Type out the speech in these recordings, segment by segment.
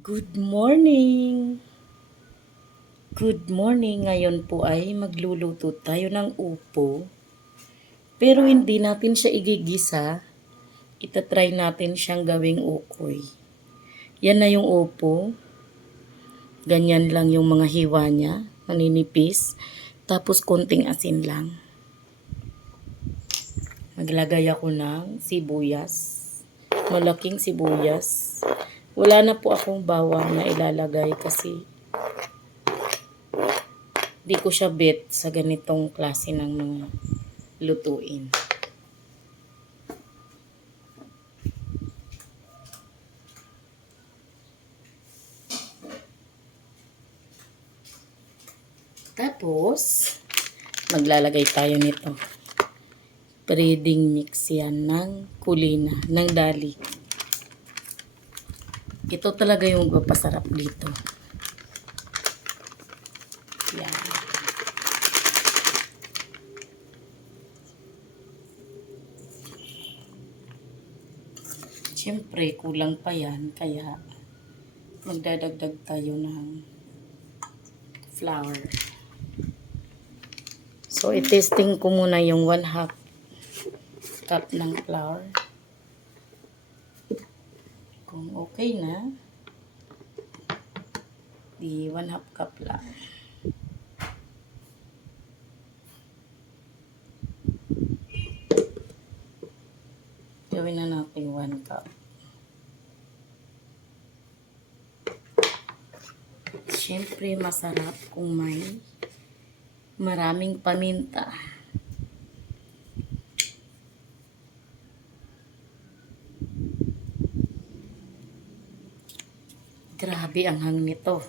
Good morning! Good morning! Ngayon po ay magluluto tayo ng upo. Pero hindi natin siya igigisa. Itatry natin siyang gawing ukoy. Yan na yung upo. Ganyan lang yung mga hiwa niya. Maninipis. Tapos konting asin lang. Maglagay ako ng sibuyas. Malaking sibuyas. Wala na po akong bawang na ilalagay kasi di ko siya bet sa ganitong klase ng mga lutuin. Tapos, maglalagay tayo nito. Breading mix yan ng kulina, ng dali. Ito talaga yung magpapasarap dito. Yan. Siyempre, kulang pa yan, kaya magdadagdag tayo ng flour. So, i-testing ko muna yung 1/2 cup ng flour. Kung okay na, di 1/2 cup lang. Gawin na natin 1 cup. Siyempre, masarap kung may maraming paminta. Grabe ang hang nito.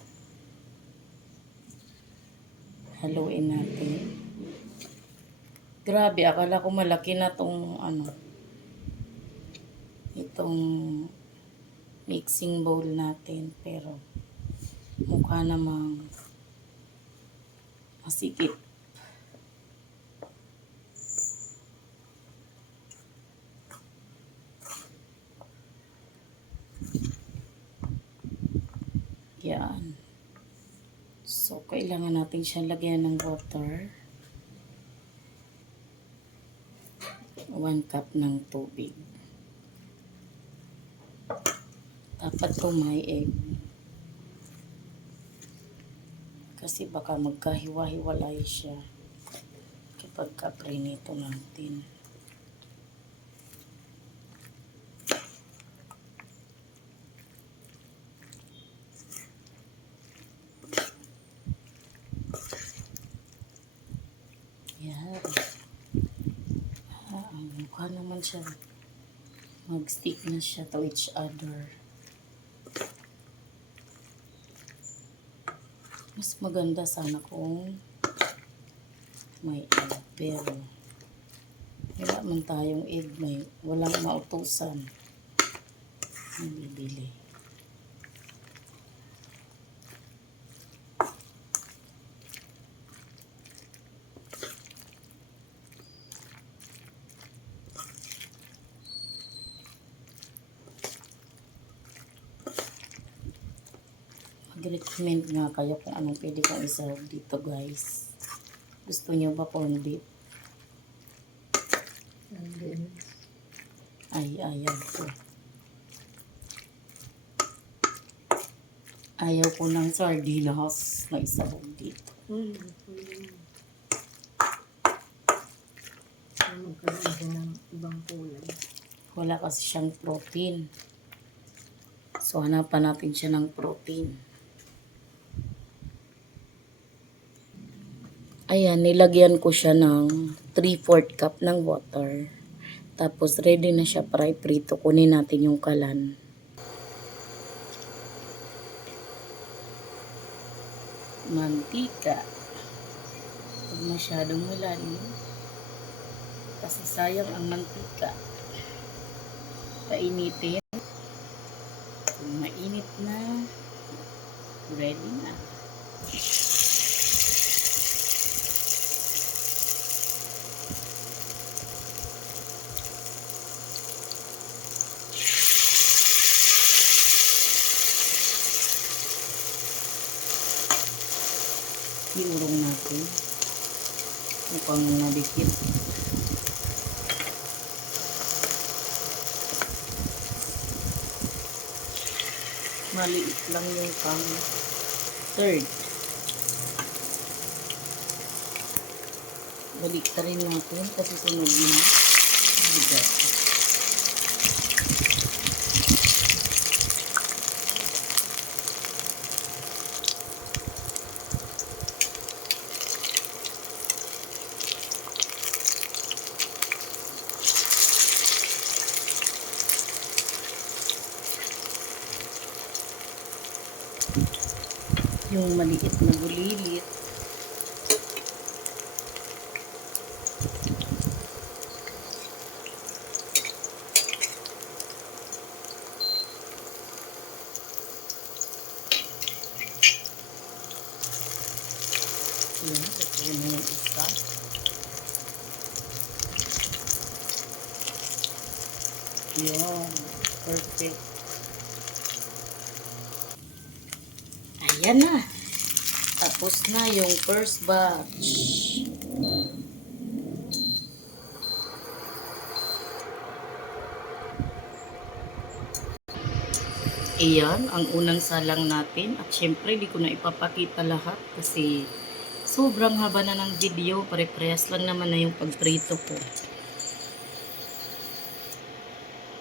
Haluin natin. Grabe, akala ko malaki na tong itong mixing bowl natin, pero mukha namang masikip. Yan. So, kailangan natin siya lagyan ng water. 1 cup ng tubig. Dapat ko may egg. Kasi baka magkahiwa-hiwalay siya kapag kaprinito natin. Yan. Mukha naman siya mag-stick na siya to each other. Mas maganda sana kung may egg, pero wala man tayong egg, walang mautusan. Bibili. Mag-recommend nga kayo kung anong pwede kong iserve dito, guys. Gusto niyo ba corned beef? Ay, ayaw ko. Ayaw ko ng sardinas na isahog dito. Magkaroon siya ng ibang kulay. Wala kasi siyang protein. So, hanapan natin siya ng protein. Ayan, nilagyan ko siya ng 3/4 cup ng water. Tapos, ready na siya para iprito. Kunin natin yung kalan. Mantika. Huwag masyadong malalim. Kasi sayang ang mantika. Painitin. Kung mainit na, ready na. Iurong natin. Mukhang nabikit. Maliit lang yung pang third. Balik ka rin natin kasi sunod na. Bigat. Yung maliit na bulilit. Yan, kasi na yung isa. Yan, perfect. Ayan na. Tapos na yung first batch. Ayan, ang unang salang natin. At syempre, di ko na ipapakita lahat kasi sobrang haba na ng video. Pare-parehas lang naman na yung pagprito ko.